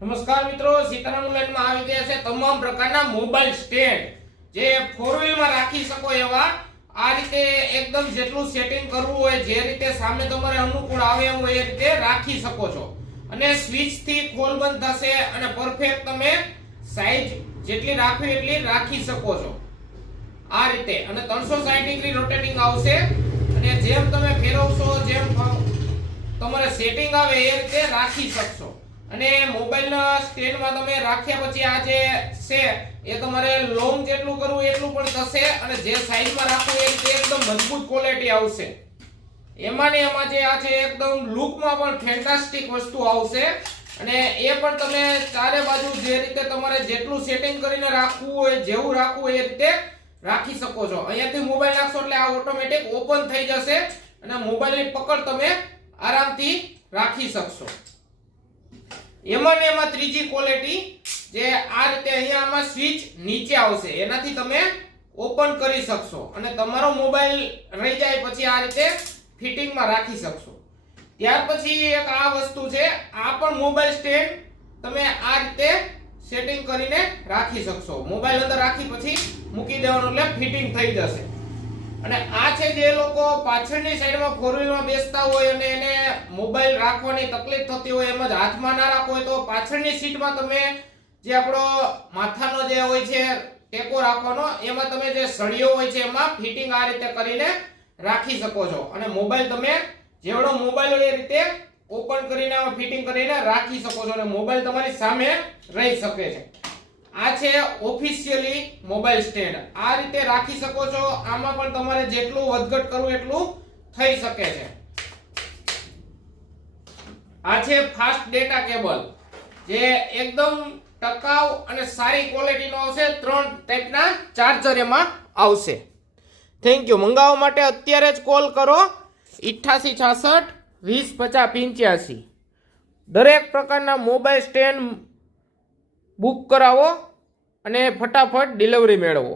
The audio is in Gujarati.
નમસ્કાર મિત્રો, સીતારામ ઓનલાઈનમાં આવી ગયા છે તમામ પ્રકારના મોબાઈલ સ્ટેન્ડ જે ફોર વ્હીલમાં રાખી શકો એવા આ રીતે એકદમ જેટલું સેટિંગ કરવું હોય જે રીતે સામે તમારે અનુકૂળ આવે એવું એ રીતે રાખી શકો છો અને સ્વિચ થી ખોલ બંધ થશે અને પરફેક્ટ તમે સાઈઝ જેટલી રાખવી એટલી રાખી શકો છો આ રીતે અને 360 ડિગ્રી રોટેટિંગ આવશે અને જેમ તમે ફેરવશો જેમ તમારે સેટિંગ આવે એ રીતે રાખી શકશો અને મોબાઈલના સ્ટેન્ડમાં તમે રાખ્યા પછી આ જે છે એ તમારે લોંગ જેટલું કરવું એટલું પણ થશે અને જે સાઈઝમાં રાખવું એ રીતે એકદમ મજબૂત ક્વોલિટી આવશે એમાં ને એમાં જે આ છે એકદમ લુકમાં પણ ફેન્ટાસ્ટિક વસ્તુ આવશે અને એ પણ તમે ચારે બાજુ જે રીતે તમારે જેટલું સેટિંગ કરીને રાખવું હોય જેવું રાખવું એ રીતે રાખી શકો છો અહીંયાથી મોબાઈલ નાખશો એટલે આ ઓટોમેટિક ઓપન થઈ જશે અને મોબાઈલની પકડ તમે આરામથી રાખી શકશો એમાં ને એમાં ત્રીજી ક્વોલિટી જે આ રીતે અહીંયા આમાં સ્વિચ નીચે આવશે એનાથી તમે ઓપન કરી શકશો અને તમારો મોબાઈલ રહી જાય પછી આ રીતે ફિટિંગમાં રાખી શકશો ત્યાર પછી એક આ વસ્તુ છે આ પણ મોબાઈલ સ્ટેન્ડ તમે આ રીતે સેટિંગ કરીને રાખી શકશો મોબાઈલ અંદર રાખી પછી મૂકી દેવાનું એટલે ફિટિંગ થઈ જશે અને આ છે જે લોકો પાછળની સાઈડમાં ફોર વ્હીલમાં બેસતા હોય અને એને મોબાઈલ રાખવાની તકલીફ થતી હોય એમ જ હાથમાં ના રાખો હોય તો પાછળની સીટમાં તમે જે આપણો માથાનો જે હોય છે ટેકો રાખવાનો એમાં તમે જે સળિયો હોય છે એમાં ફિટિંગ આ રીતે કરીને રાખી શકો છો અને મોબાઈલ તમે જેવડો મોબાઈલ હોય એ રીતે ઓપન કરીને આમાં ફિટિંગ કરીને રાખી શકો છો અને મોબાઈલ તમારી સામે રહી શકે છે આ છે ઓફિશિયલી મોબાઈલ સ્ટેન્ડ આ રીતે રાખી શકો છો આમાં પણ તમારે જેટલું વધઘટ કરવું એટલું થઈ શકે છે આ છે ફાસ્ટ ડેટા કેબલ જે એકદમ ટકાઉ અને સારી ક્વોલિટીનો આવશે 3 ટાઈપના ચાર્જર એમાં આવશે થેન્ક યુ મંગાવવા માટે અત્યારે જ કોલ કરો 8866 205085 દરેક પ્રકારના મોબાઈલ સ્ટેન્ડ બુક કરાવો અને ફટાફટ ડિલિવરી મેળવો